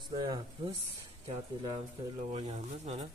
Boshlayapmiz. Kartelarimizni tayyorlab olganmiz mana.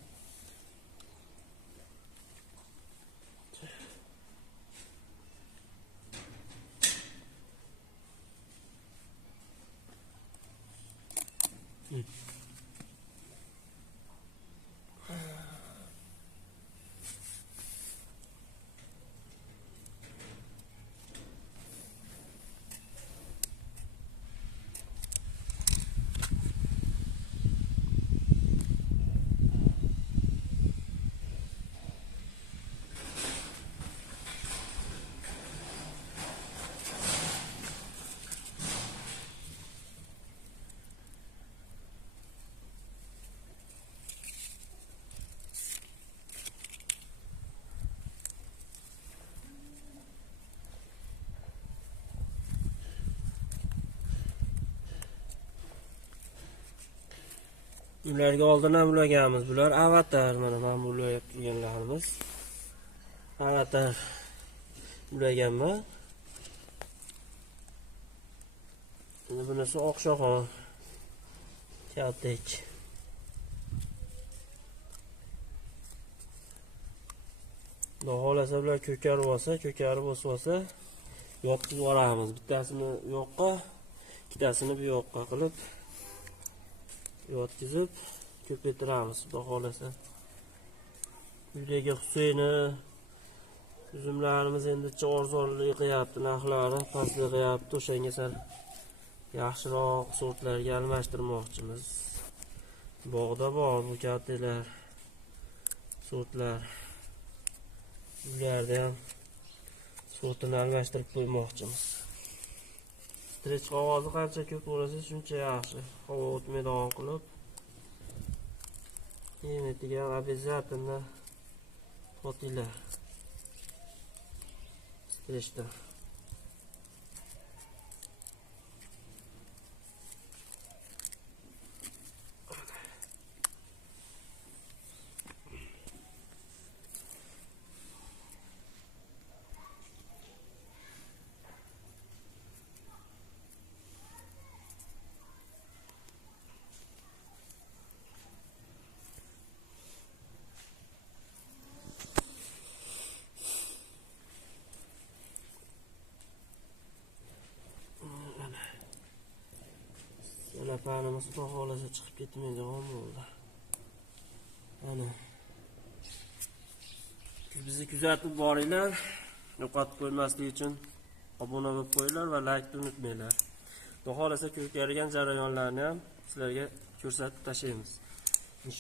Ularga oldin ham ulaganmiz. Bular avatar, mana men ulayib turganlarimiz. Avatar ulaganman. Endi bunisi oqshoqon. Kaltek. Xohlasa bular ko'karib olsa, yotqizib yuboramiz. Bittasini bu yoqqa, ikkitasini bu yoqqa qilib yotkizib ko'paytiramiz, xudo xolasa. Uydagi Huseyni uzumlarimiz endi arzonli qilyapti, narxlari pastlayapti. O'shanga sal yaxshiroq sortlarga almashtirmoqchimiz. Bog'da bor bu kaltelar, sortlar. Ularda ham sortini almashtirib qo'ymoqchimiz. Strech qog'ozi qancha ko'p bo'lsa shuncha yaxshi. Havo o'tmaydigan qilib. Kiyimitiga обязательно fotilar. Strechda. Telefonimiz xudo xolasa chiqib ketmaydigan bo'ldi. Mana. Bizni kuzatib boringlar. Yo'qotib qo'ymaslik uchun obuna bo'lib qo'yinglar va like unutmanglar. Xudo xolasa ko'kargan jarayonlarni ham sizlarga ko'rsatib tashlaymiz.